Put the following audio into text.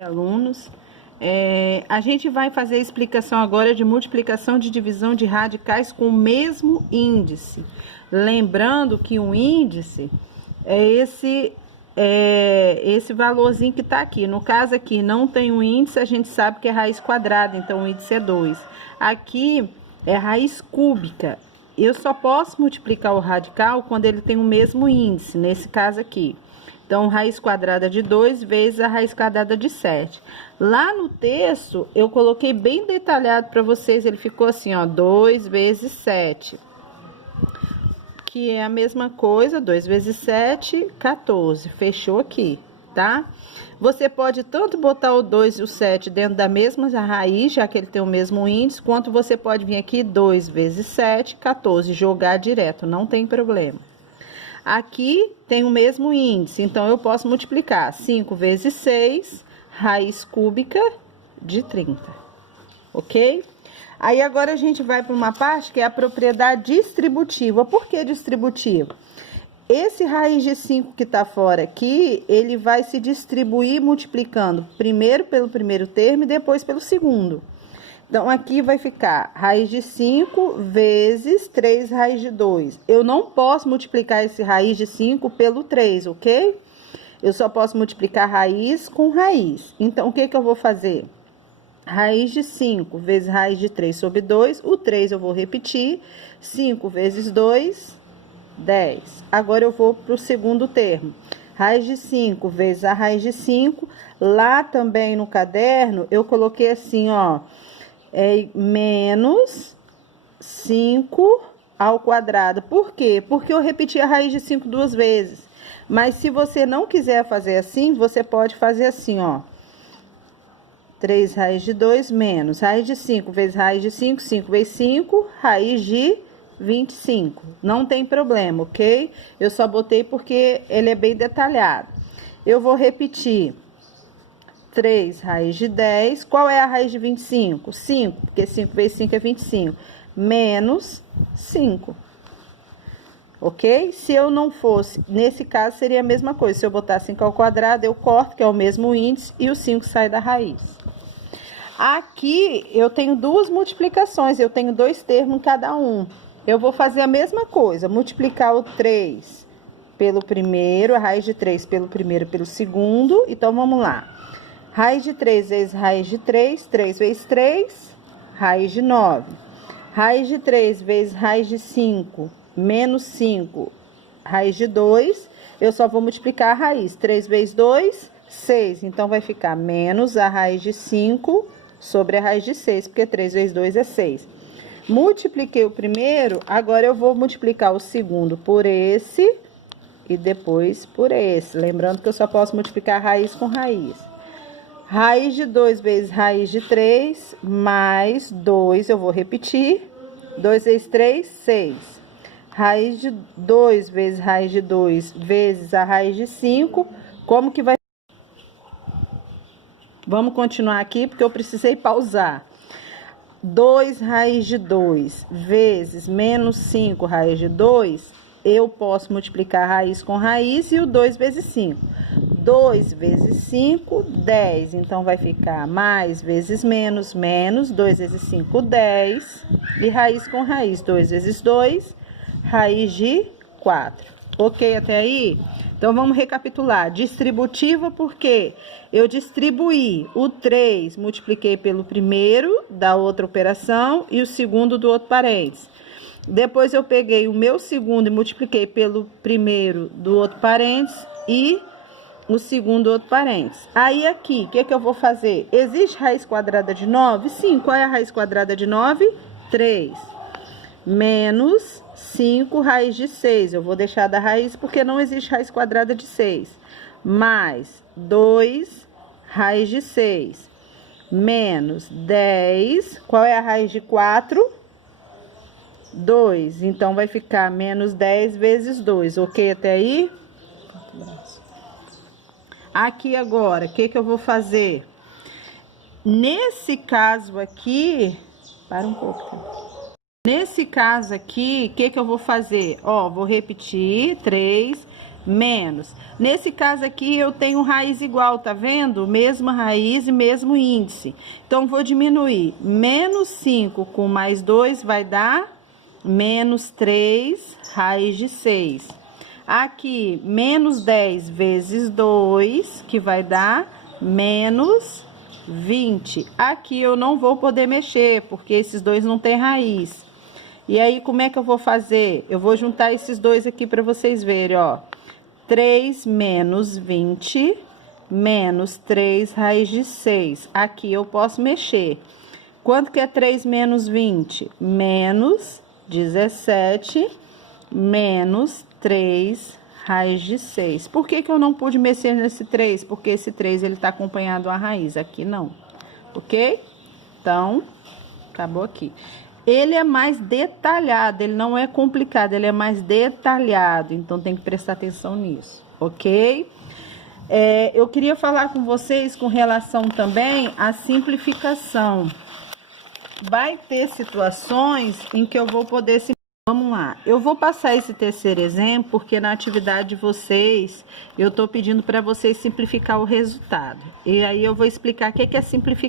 Alunos, a gente vai fazer a explicação agora de multiplicação de divisão de radicais com o mesmo índice. Lembrando que o índice é esse valorzinho que está aqui. No caso aqui não tem um índice, a gente sabe que é raiz quadrada, então o índice é 2. Aqui é raiz cúbica. Eu só posso multiplicar o radical quando ele tem o mesmo índice, nesse caso aqui. Então, raiz quadrada de 2 vezes a raiz quadrada de 7. Lá no texto, eu coloquei bem detalhado para vocês, ele ficou assim, ó, 2 vezes 7. Que é a mesma coisa, 2 vezes 7, 14. Fechou aqui, tá? Você pode tanto botar o 2 e o 7 dentro da mesma raiz, já que ele tem o mesmo índice, quanto você pode vir aqui 2 vezes 7, 14, jogar direto, não tem problema. Aqui tem o mesmo índice, então eu posso multiplicar 5 vezes 6, raiz cúbica de 30, ok? Aí agora a gente vai para uma parte que é a propriedade distributiva. Por que distributiva? Esse raiz de 5 que tá fora aqui, ele vai se distribuir multiplicando primeiro pelo primeiro termo e depois pelo segundo. Então, aqui vai ficar raiz de 5 vezes 3 raiz de 2. Eu não posso multiplicar esse raiz de 5 pelo 3, ok? Eu só posso multiplicar raiz com raiz. Então, o que que eu vou fazer? Raiz de 5 vezes raiz de 3 sobre 2. O 3 eu vou repetir. 5 vezes 2, 10. Agora, eu vou para o segundo termo. Raiz de 5 vezes a raiz de 5. Lá também no caderno, eu coloquei assim, ó... menos 5 ao quadrado. Por quê? Porque eu repeti a raiz de 5 duas vezes. Mas se você não quiser fazer assim, você pode fazer assim, ó. 3 raiz de 2 menos raiz de 5 vezes raiz de 5, 5 vezes 5, raiz de 25. Não tem problema, ok? Eu só botei porque ele é bem detalhado. Eu vou repetir. 3 raiz de 10. Qual é a raiz de 25? 5, porque 5 vezes 5 é 25. Menos 5. Ok? Se eu não fosse, nesse caso seria a mesma coisa. Se eu botar 5 ao quadrado, eu corto, que é o mesmo índice, e o 5 sai da raiz. Aqui, eu tenho duas multiplicações, eu tenho dois termos em cada um. Eu vou fazer a mesma coisa, multiplicar o 3 pelo primeiro, a raiz de 3 pelo primeiro e pelo segundo. Então, vamos lá. Raiz de 3 vezes raiz de 3, 3 vezes 3, raiz de 9. Raiz de 3 vezes raiz de 5, menos 5, raiz de 2. Eu só vou multiplicar a raiz. 3 vezes 2, 6. Então, vai ficar menos a raiz de 5 sobre a raiz de 6, porque 3 vezes 2 é 6. Multipliquei o primeiro, agora eu vou multiplicar o segundo por esse e depois por esse. Lembrando que eu só posso multiplicar raiz com raiz. Raiz de 2 vezes raiz de 3, mais 2, eu vou repetir. 2 vezes 3, 6. Raiz de 2 vezes raiz de 2 vezes a raiz de 5. Como que vai... Vamos continuar aqui, porque eu precisei pausar. 2 raiz de 2 vezes menos 5 raiz de 2, eu posso multiplicar raiz com raiz e o 2 vezes 5. 2 vezes 5, 10. Então, vai ficar mais vezes menos, menos. 2 vezes 5, 10. E raiz com raiz. 2 vezes 2, raiz de 4. Ok até aí? Então, vamos recapitular. Distributiva, porque eu distribuí o 3, multipliquei pelo primeiro da outra operação e o segundo do outro parênteses. Depois, eu peguei o meu segundo e multipliquei pelo primeiro do outro parênteses e o segundo outro parênteses. Aí, aqui, o que que eu vou fazer? Existe raiz quadrada de 9? Sim. Qual é a raiz quadrada de 9? 3. Menos 5 raiz de 6. Eu vou deixar da raiz porque não existe raiz quadrada de 6. Mais 2 raiz de 6. Menos 10. Qual é a raiz de 4? 2. Então, vai ficar menos 10 vezes 2. Ok até aí? Aqui agora, o que que eu vou fazer? Nesse caso aqui, para um pouco, tá? Nesse caso aqui, o que que eu vou fazer? Ó, vou repetir, 3 menos. Nesse caso aqui, eu tenho raiz igual, tá vendo? Mesma raiz e mesmo índice. Então, vou diminuir. Menos 5 com mais 2 vai dar menos 3 raiz de 6. Aqui, menos 10 vezes 2, que vai dar menos 20. Aqui eu não vou poder mexer, porque esses dois não tem raiz. E aí, como é que eu vou fazer? Eu vou juntar esses dois aqui para vocês verem, ó. 3 menos 20, menos 3 raiz de 6. Aqui eu posso mexer. Quanto que é 3 menos 20? Menos 17, menos 3 raiz de 6. Por que que eu não pude mexer nesse 3? Porque esse 3, ele tá acompanhado a raiz. Aqui não. Ok? Então, acabou aqui. Ele é mais detalhado, ele não é complicado, ele é mais detalhado, então tem que prestar atenção nisso, ok? Eu queria falar com vocês com relação também à simplificação. Vai ter situações em que eu vou poder simplificar. Vamos lá, eu vou passar esse terceiro exemplo, porque na atividade de vocês, eu tô pedindo para vocês simplificar o resultado. E aí eu vou explicar o que é simplificar.